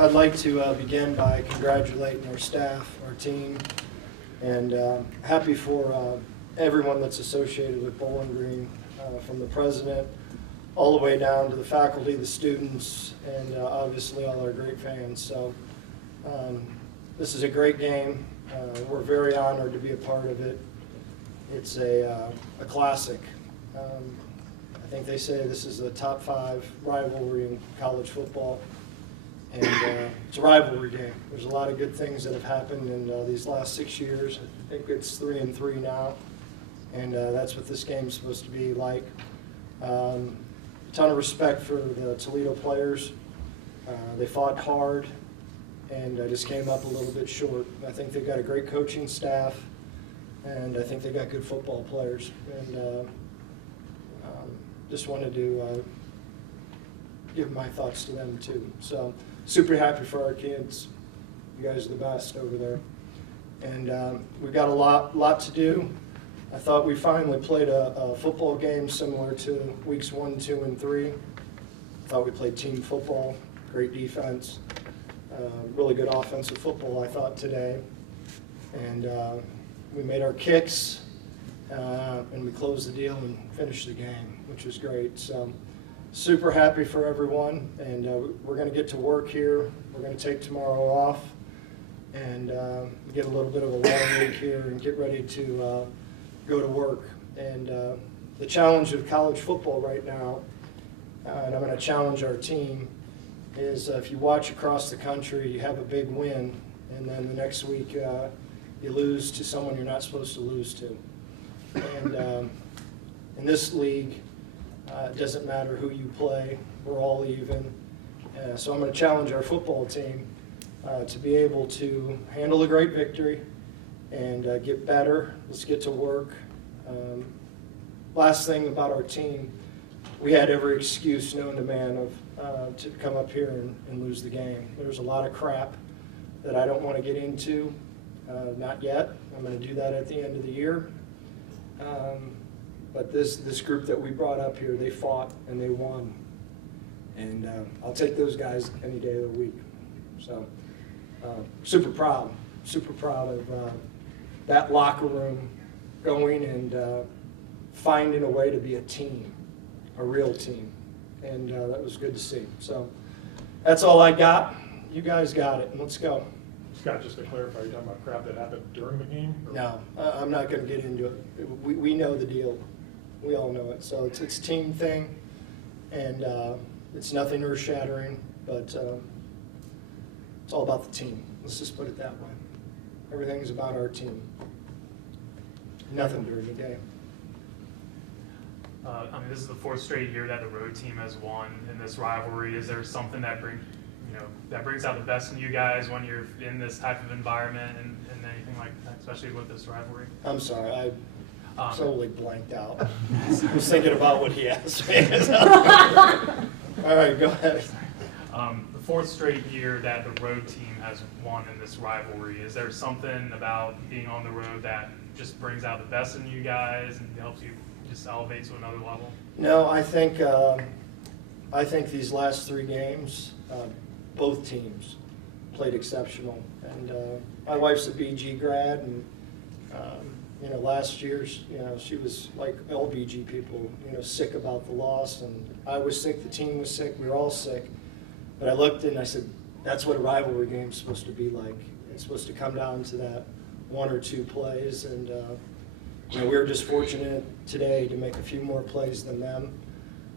I'd like to begin by congratulating our staff, our team, and happy for everyone that's associated with Bowling Green, from the president all the way down to the faculty, the students, and obviously all our great fans. So this is a great game. We're very honored to be a part of it. It's a classic. I think they say this is the top 5 rivalry in college football. And it's a rivalry game. There's a lot of good things that have happened in these last 6 years. I think it's 3-3 now, and that's what this game's supposed to be like. A ton of respect for the Toledo players. They fought hard and just came up a little bit short. I think they've got a great coaching staff, and I think they got good football players. And just wanted to give my thoughts to them too. So super happy for our kids. You guys are the best over there. And we've got a lot to do. I thought we finally played a football game similar to weeks 1, 2, and 3. I thought we played team football, great defense, really good offensive football I thought today. And we made our kicks, and we closed the deal and finished the game, which was great. So super happy for everyone, and we're going to get to work here. We're going to take tomorrow off and get a little bit of a long week here and get ready to go to work. And the challenge of college football right now, and I'm going to challenge our team, is if you watch across the country, you have a big win, and then the next week you lose to someone you're not supposed to lose to. And in this league, it doesn't matter who you play, we're all even. So I'm going to challenge our football team to be able to handle a great victory and get better. Let's get to work. Last thing about our team, we had every excuse known to man to come up here and lose the game. There's a lot of crap that I don't want to get into, not yet. I'm going to do that at the end of the year. But this group that we brought up here, they fought and they won. And I'll take those guys any day of the week. So super proud of that locker room going and finding a way to be a team, a real team. And that was good to see. So that's all I got. You guys got it. Let's go. Scott, just to clarify, are you talking about crap that happened during the game? Or? No, I'm not going to get into it. We know the deal. We all know it. So it's a team thing, and it's nothing earth-shattering, but it's all about the team. Let's just put it that way. Everything's about our team. Nothing during the game. This is the 4th straight year that the road team has won in this rivalry. Is there something that brings out the best in you guys when you're in this type of environment and anything like that, especially with this rivalry? I'm sorry, I totally blanked out. I was thinking about what he asked me. All right, go ahead. The 4th straight year that the road team has won in this rivalry, is there something about being on the road that just brings out the best in you guys and helps you just elevate to another level? No, I think these last 3 games, both teams played exceptional. And my wife's a BG grad, and last year, she was like all BG people, sick about the loss, and I was sick, the team was sick, we were all sick. But I looked and I said, that's what a rivalry game's supposed to be like. It's supposed to come down to that 1 or 2 plays, and we were just fortunate today to make a few more plays than them.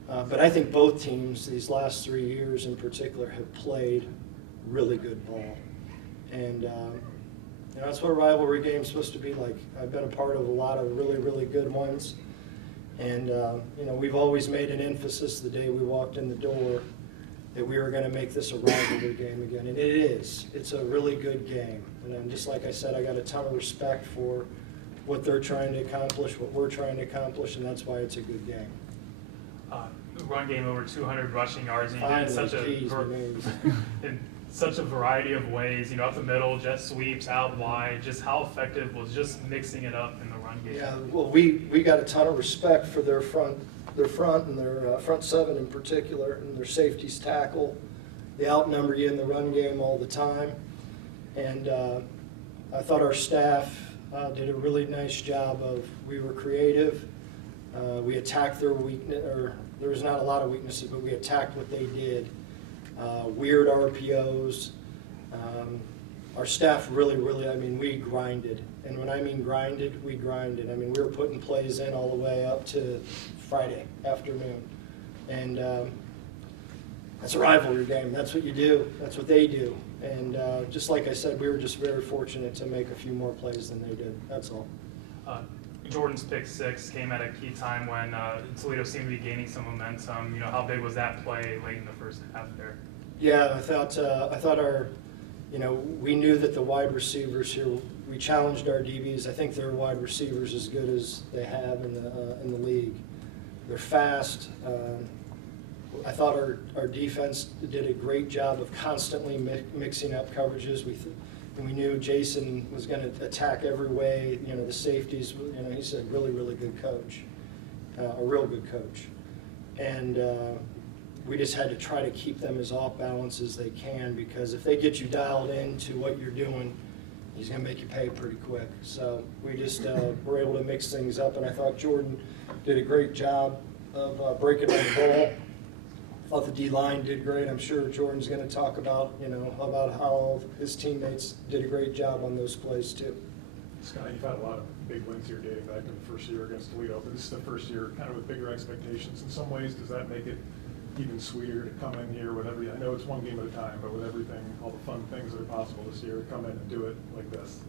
But I think both teams, these last 3 years in particular, have played really good ball. And that's what a rivalry game's supposed to be like. I've been a part of a lot of really, really good ones. And we've always made an emphasis the day we walked in the door that we were going to make this a rivalry game again. And it is. It's a really good game. And just like I said, I got a ton of respect for what they're trying to accomplish, what we're trying to accomplish, and that's why it's a good game. Run game over 200 rushing yards, and you Finally, did in such a variety of ways, up the middle, jet sweeps, out wide. Just how effective was just mixing it up in the run game? Yeah, well, we got a ton of respect for their front and their front 7 in particular, and their safeties tackle, They outnumber you in the run game all the time. And I thought our staff did a really nice job of, we were creative. We attacked their weakness, or there was not a lot of weaknesses, but we attacked what they did. Weird RPOs. Our staff really, I mean, we grinded. And when I mean grinded, we grinded. I mean, we were putting plays in all the way up to Friday afternoon. And that's a rivalry game. That's what you do. That's what they do. And just like I said, we were just very fortunate to make a few more plays than they did. That's all. Jordan's pick six came at a key time when Toledo seemed to be gaining some momentum. You know, how big was that play late in the first half there? Yeah, I thought our, you know, we knew that the wide receivers here, we challenged our DBs. I think their wide receivers as good as they have in the league. They're fast. I thought our defense did a great job of constantly mixing up coverages. We knew Jason was going to attack every way. You know, the safeties. You know, he's a really, really good coach, a real good coach, and we just had to try to keep them as off balance as they can, because if they get you dialed into what you're doing, he's going to make you pay pretty quick. So we just were able to mix things up, and I thought Jordan did a great job of breaking on the ball. I thought the D-line did great. I'm sure Jordan's going to talk about, you know, about how his teammates did a great job on those plays too. Scott, you've had a lot of big wins here dating back to the first year against Toledo, but this is the first year kind of with bigger expectations. In some ways, does that make it even sweeter to come in here with I know it's one game at a time, but with everything, all the fun things that are possible this year, come in and do it like this?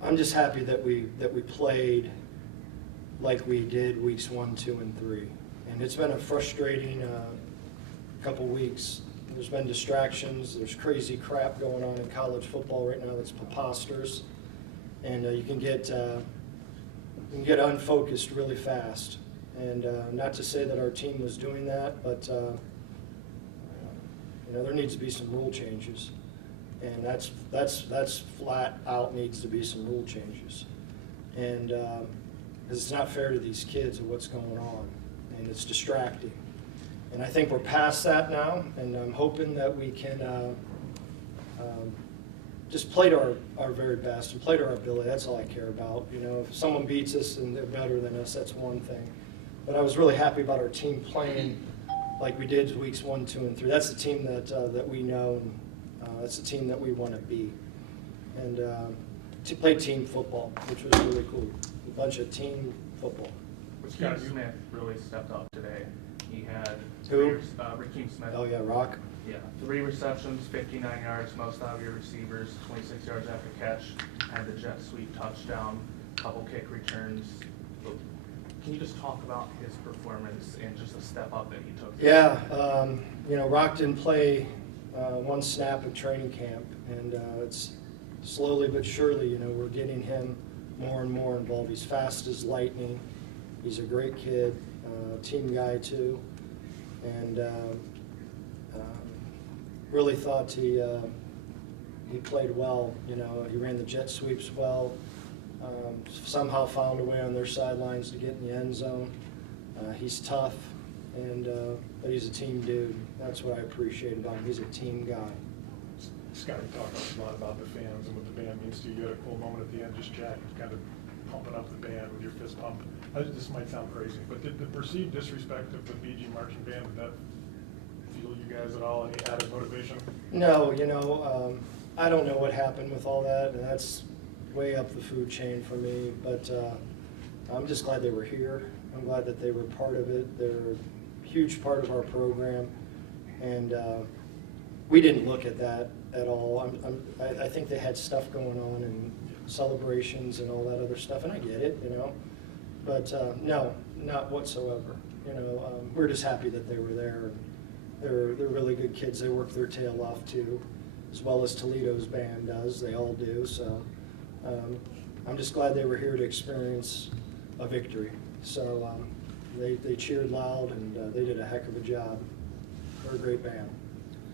I'm just happy that we played like we did weeks 1, 2, and 3. And it's been a frustrating couple weeks. There's been distractions. There's crazy crap going on in college football right now that's preposterous. And you can get unfocused really fast. And not to say that our team was doing that, but you know, there needs to be some rule changes. And that's flat out needs to be some rule changes. And because it's not fair to these kids of what's going on, and it's distracting. And I think we're past that now, and I'm hoping that we can just play to our very best and play to our ability. That's all I care about. You know, if someone beats us and they're better than us, that's one thing. But I was really happy about our team playing like we did weeks 1, 2, and 3. That's the team that we know, and that's the team that we want to be. And to play team football, which was really cool. A bunch of team football. Rakeem Smith really stepped up today. He had Who? Rakeem Smith. Oh yeah, Rock. Yeah, 3 receptions, 59 yards, most out of your receivers, 26 yards after catch, had the jet sweep touchdown, couple kick returns. Can you just talk about his performance and just the step up that he took? Yeah, you know, Rock didn't play one snap at training camp, and it's slowly but surely, you know, we're getting him more and more involved. He's fast as lightning. He's a great kid, team guy too, and really thought he played well. You know, he ran the jet sweeps well. Somehow found a way on their sidelines to get in the end zone. He's tough, and but he's a team dude. That's what I appreciate about him. He's a team guy. Scott, you talked a lot about the fans and what the band means to you. You had a cool moment at the end, just chatting, kind of pumping up the band with your fist pump. This might sound crazy, but did the perceived disrespect of the BG marching band, did that fuel you guys at all? Any added motivation? No, you know, I don't know what happened with all that, and that's way up the food chain for me, but I'm just glad they were here. I'm glad that they were part of it. They're a huge part of our program, and we didn't look at that at all. I think they had stuff going on and celebrations and all that other stuff, and I get it, you know, but no, not whatsoever. You know, we're just happy that they were there. They're really good kids. They work their tail off too, as well as Toledo's band does. They all do. So I'm just glad they were here to experience a victory. So they cheered loud, and they did a heck of a job. They're a great band.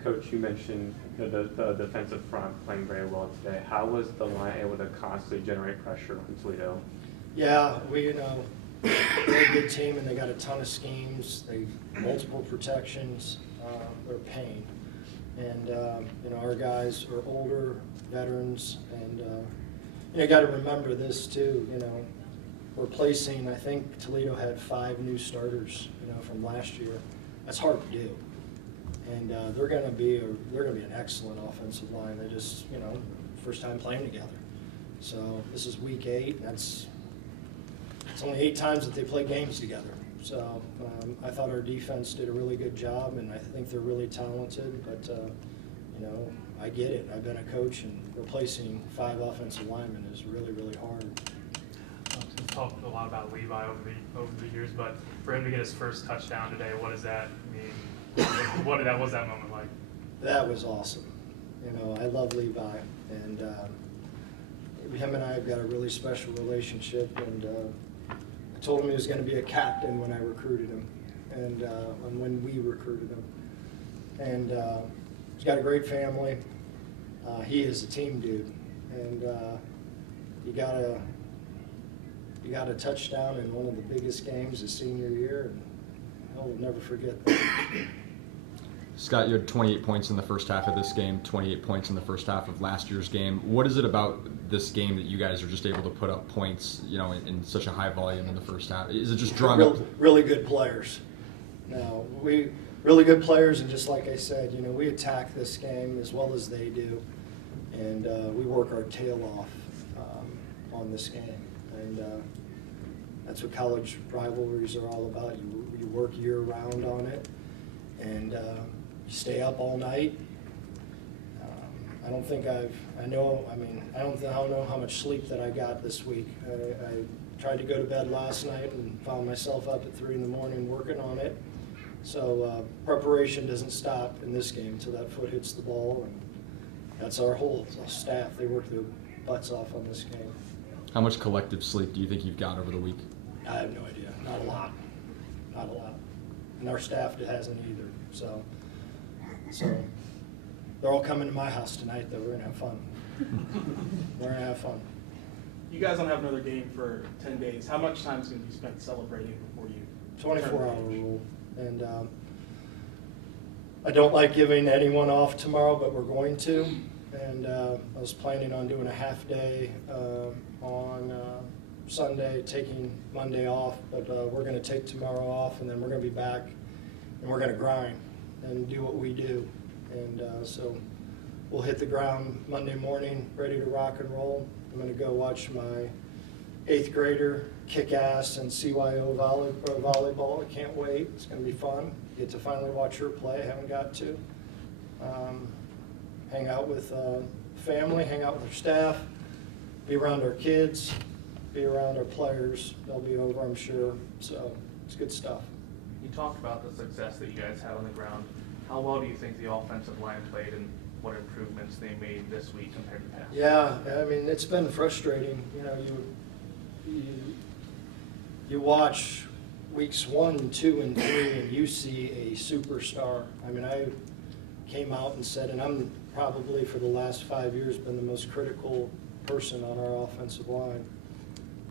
Coach, you mentioned the defensive front playing very well today. How was the line able to constantly generate pressure on Toledo? Yeah, we, you know, they're a good team, and they got a ton of schemes. They multiple protections. They're a pain. And you know, our guys are older veterans, and you got to remember this too. You know, replacing, I think Toledo had 5 new starters, you know, from last year. That's hard to do. And they're going to be an excellent offensive line. They just, you know, first time playing together. So this is week 8. It's only 8 times that they play games together. So I thought our defense did a really good job, and I think they're really talented. But you know, I get it. I've been a coach, and replacing 5 offensive linemen is really, really hard. We've talked a lot about Levi over the years, but for him to get his first touchdown today, what does that mean? What was that moment like? That was awesome. You know, I love Levi, and him and I have got a really special relationship. And I told him he was going to be a captain when I recruited him, and when we recruited him. And he's got a great family. He is a team dude, and he got a touchdown in one of the biggest games his senior year, and he'll never forget that. Scott, you had 28 points in the first half of this game, 28 points in the first half of last year's game. What is it about this game that you guys are just able to put up points, you know, in such a high volume in the first half? Is it just drawing up? Really good players. No, we really good players, and just like I said, you know, we attack this game as well as they do, and we work our tail off on this game, and that's what college rivalries are all about. You work year round on it, and you stay up all night. I don't know how much sleep that I got this week. I tried to go to bed last night and found myself up at 3 in the morning working on it. So preparation doesn't stop in this game until that foot hits the ball, and that's our whole staff. They work their butts off on this game. How much collective sleep do you think you've got over the week? I have no idea. Not a lot. Not a lot. And our staff hasn't either. So they're all coming to my house tonight, though. We're going to have fun. We're going to have fun. You guys don't have another game for 10 days. How much time is going to be spent celebrating before you? 24-hour rule. And I don't like giving anyone off tomorrow, but we're going to. And I was planning on doing a half day on Sunday, taking Monday off, but we're going to take tomorrow off, and then we're going to be back, and we're going to grind and do what we do. And so we'll hit the ground Monday morning, ready to rock and roll. I'm going to go watch my 8th grader kick ass in CYO volleyball. I can't wait. It's going to be fun. Get to finally watch her play. I haven't got to. Hang out with family, hang out with our staff, be around our kids, be around our players. They'll be over, I'm sure. So it's good stuff. You talked about the success that you guys had on the ground. How well do you think the offensive line played, and what improvements they made this week compared to past? Yeah, I mean, it's been frustrating. You know, you watch weeks 1, 2, and 3, and you see a superstar. I mean, I came out and said, and I'm probably for the last 5 years been the most critical person on our offensive line.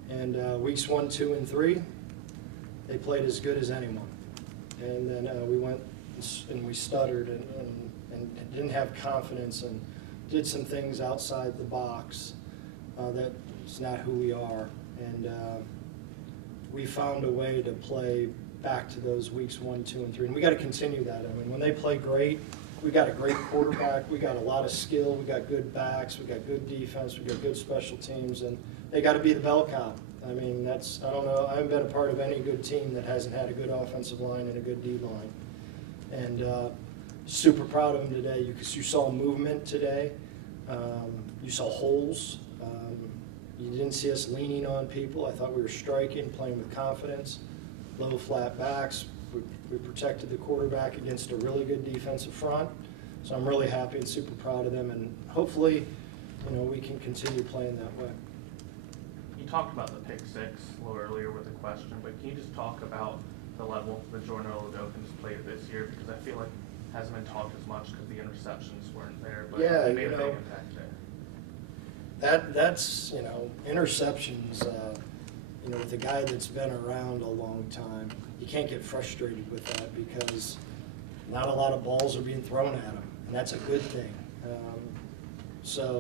And weeks 1, 2, and 3, they played as good as anyone. And then we went and we stuttered and didn't have confidence and did some things outside the box that's not who we are. And we found a way to play back to those weeks 1, 2, and 3. And we got to continue that. I mean, when they play great, we got a great quarterback, we got a lot of skill, we got good backs, we got good defense, we got good special teams, and they got to be the bell cow. I mean, I don't know, I haven't been a part of any good team that hasn't had a good offensive line and a good D line. And super proud of them today. You saw movement today. You saw holes. You didn't see us leaning on people. I thought we were striking, playing with confidence, low flat backs. We protected the quarterback against a really good defensive front. So I'm really happy and super proud of them, and hopefully, you know, we can continue playing that way. You talked about the pick 6 a little earlier with a question, but can you just talk about the level that Jordan Oladokun played this year? Because I feel like it hasn't been talked as much because the interceptions weren't there, but Yeah, he made you a know, big impact there. That's, you know, interceptions, you know, with a guy that's been around a long time, you can't get frustrated with that because not a lot of balls are being thrown at him, and that's a good thing. So